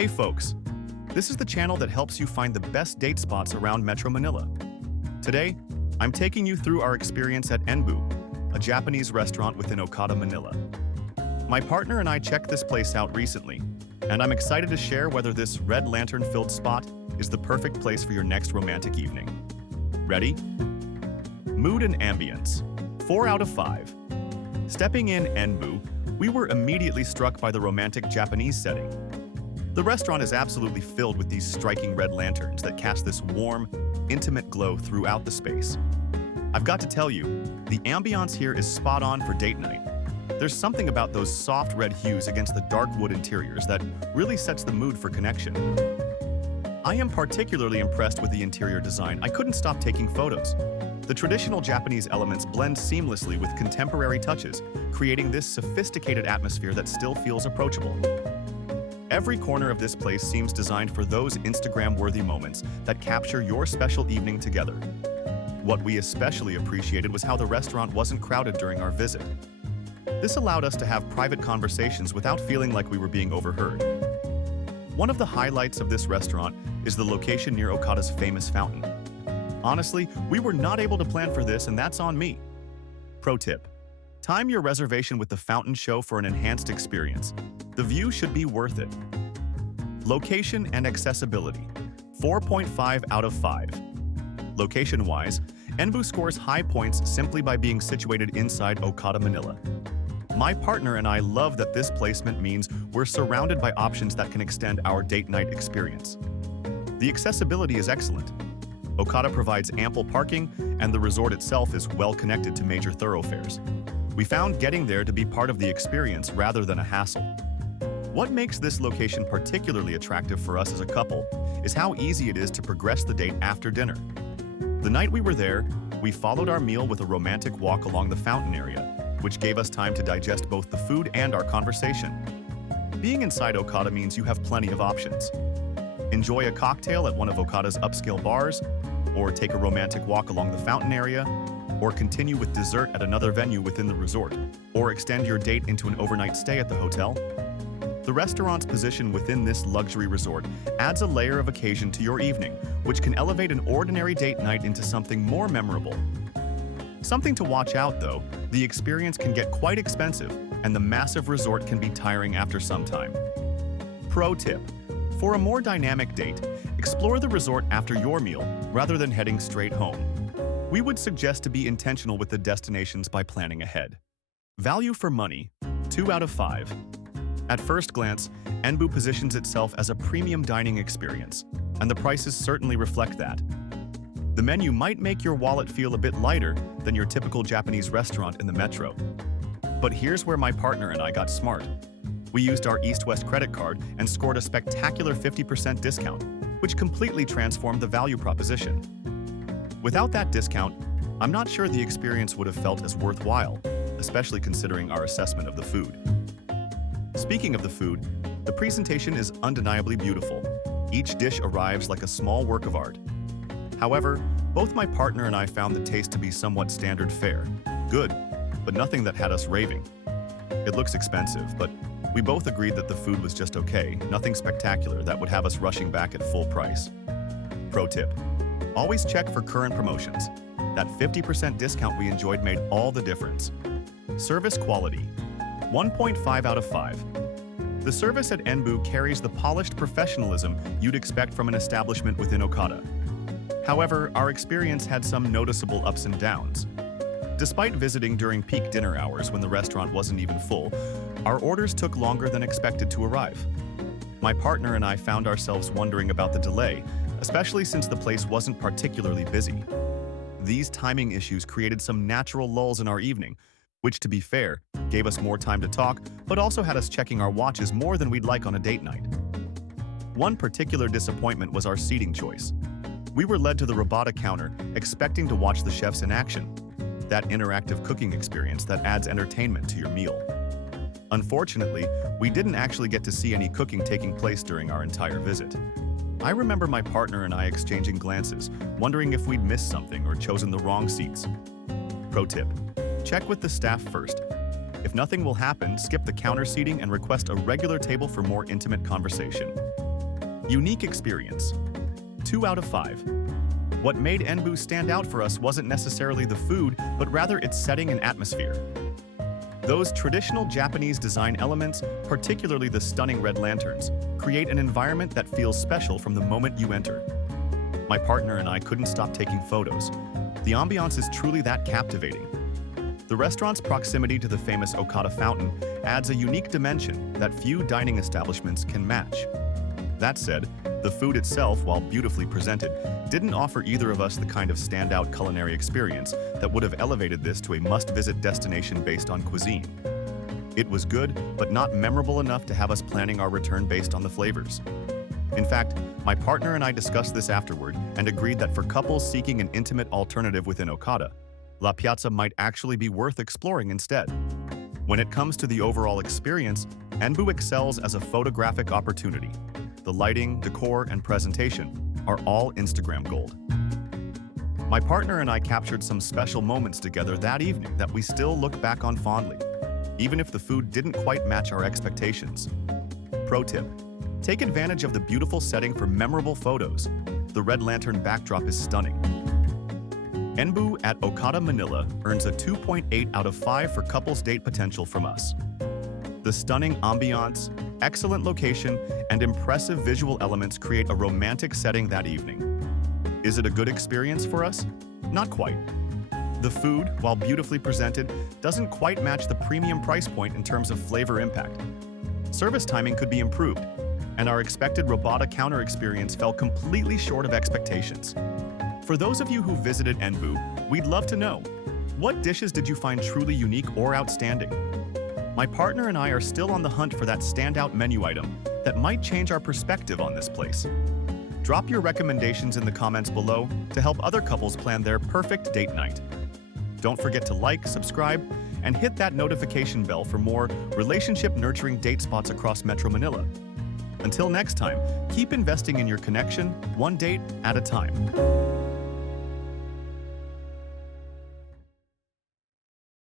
Hey folks, this is the channel that helps you find the best date spots around Metro Manila. Today, I'm taking you through our experience at ENBU, a Japanese restaurant within Okada, Manila. My partner and I checked this place out recently, and I'm excited to share whether this red lantern-filled spot is the perfect place for your next romantic evening. Ready? Mood and ambience. 4 out of 5. Stepping in ENBU, we were immediately struck by the romantic Japanese setting. The restaurant is absolutely filled with these striking red lanterns that cast this warm, intimate glow throughout the space. I've got to tell you, the ambiance here is spot on for date night. There's something about those soft red hues against the dark wood interiors that really sets the mood for connection. I am particularly impressed with the interior design. I couldn't stop taking photos. The traditional Japanese elements blend seamlessly with contemporary touches, creating this sophisticated atmosphere that still feels approachable. Every corner of this place seems designed for those Instagram-worthy moments that capture your special evening together. What we especially appreciated was how the restaurant wasn't crowded during our visit. This allowed us to have private conversations without feeling like we were being overheard. One of the highlights of this restaurant is the location near Okada's famous fountain. Honestly, we were not able to plan for this, and that's on me. Pro tip: time your reservation with the fountain show for an enhanced experience. The view should be worth it. Location and accessibility. 4.5 out of 5. Location-wise, ENBU scores high points simply by being situated inside Okada, Manila. My partner and I love that this placement means we're surrounded by options that can extend our date night experience. The accessibility is excellent. Okada provides ample parking, and the resort itself is well connected to major thoroughfares. We found getting there to be part of the experience rather than a hassle. What makes this location particularly attractive for us as a couple is how easy it is to progress the date after dinner. The night we were there, we followed our meal with a romantic walk along the fountain area, which gave us time to digest both the food and our conversation. Being inside Okada means you have plenty of options. Enjoy a cocktail at one of Okada's upscale bars, or take a romantic walk along the fountain area, or continue with dessert at another venue within the resort, or extend your date into an overnight stay at the hotel. The restaurant's position within this luxury resort adds a layer of occasion to your evening, which can elevate an ordinary date night into something more memorable. Something to watch out though, the experience can get quite expensive, and the massive resort can be tiring after some time. Pro tip: for a more dynamic date, explore the resort after your meal rather than heading straight home. We would suggest to be intentional with the destinations by planning ahead. Value for money, 2 out of 5. At first glance, ENBU positions itself as a premium dining experience, and the prices certainly reflect that. The menu might make your wallet feel a bit lighter than your typical Japanese restaurant in the metro. But here's where my partner and I got smart. We used our East-West credit card and scored a spectacular 50% discount, which completely transformed the value proposition. Without that discount, I'm not sure the experience would have felt as worthwhile, especially considering our assessment of the food. Speaking of the food, the presentation is undeniably beautiful. Each dish arrives like a small work of art. However, both my partner and I found the taste to be somewhat standard fare. Good, but nothing that had us raving. It looks expensive, but we both agreed that the food was just okay, nothing spectacular that would have us rushing back at full price. Pro tip: always check for current promotions. That 50% discount we enjoyed made all the difference. Service quality. 1.5 out of 5. The service at ENBU carries the polished professionalism you'd expect from an establishment within Okada. However, our experience had some noticeable ups and downs. Despite visiting during peak dinner hours when the restaurant wasn't even full, our orders took longer than expected to arrive. My partner and I found ourselves wondering about the delay, especially since the place wasn't particularly busy. These timing issues created some natural lulls in our evening, which, to be fair, gave us more time to talk, but also had us checking our watches more than we'd like on a date night. One particular disappointment was our seating choice. We were led to the robata counter, expecting to watch the chefs in action, that interactive cooking experience that adds entertainment to your meal. Unfortunately, we didn't actually get to see any cooking taking place during our entire visit. I remember my partner and I exchanging glances, wondering if we'd missed something or chosen the wrong seats. Pro tip: check with the staff first. If nothing will happen, skip the counter seating and request a regular table for more intimate conversation. Unique experience. 2 out of 5. What made ENBU stand out for us wasn't necessarily the food, but rather its setting and atmosphere. Those traditional Japanese design elements, particularly the stunning red lanterns, create an environment that feels special from the moment you enter. My partner and I couldn't stop taking photos. The ambiance is truly that captivating. The restaurant's proximity to the famous Okada fountain adds a unique dimension that few dining establishments can match. That said, the food itself, while beautifully presented, didn't offer either of us the kind of standout culinary experience that would have elevated this to a must-visit destination based on cuisine. It was good, but not memorable enough to have us planning our return based on the flavors. In fact, my partner and I discussed this afterward and agreed that for couples seeking an intimate alternative within Okada, La Piazza might actually be worth exploring instead. When it comes to the overall experience, ENBU excels as a photographic opportunity. The lighting, decor, and presentation are all Instagram gold. My partner and I captured some special moments together that evening that we still look back on fondly, even if the food didn't quite match our expectations. Pro tip: take advantage of the beautiful setting for memorable photos. The red lantern backdrop is stunning. ENBU at Okada, Manila earns a 2.8 out of 5 for couples date potential from us. The stunning ambiance, excellent location, and impressive visual elements create a romantic setting that evening. Is it a good experience for us? Not quite. The food, while beautifully presented, doesn't quite match the premium price point in terms of flavor impact. Service timing could be improved, and our expected robata counter experience fell completely short of expectations. For those of you who visited ENBU, we'd love to know, what dishes did you find truly unique or outstanding? My partner and I are still on the hunt for that standout menu item that might change our perspective on this place. Drop your recommendations in the comments below to help other couples plan their perfect date night. Don't forget to like, subscribe, and hit that notification bell for more relationship-nurturing date spots across Metro Manila. Until next time, keep investing in your connection, one date at a time.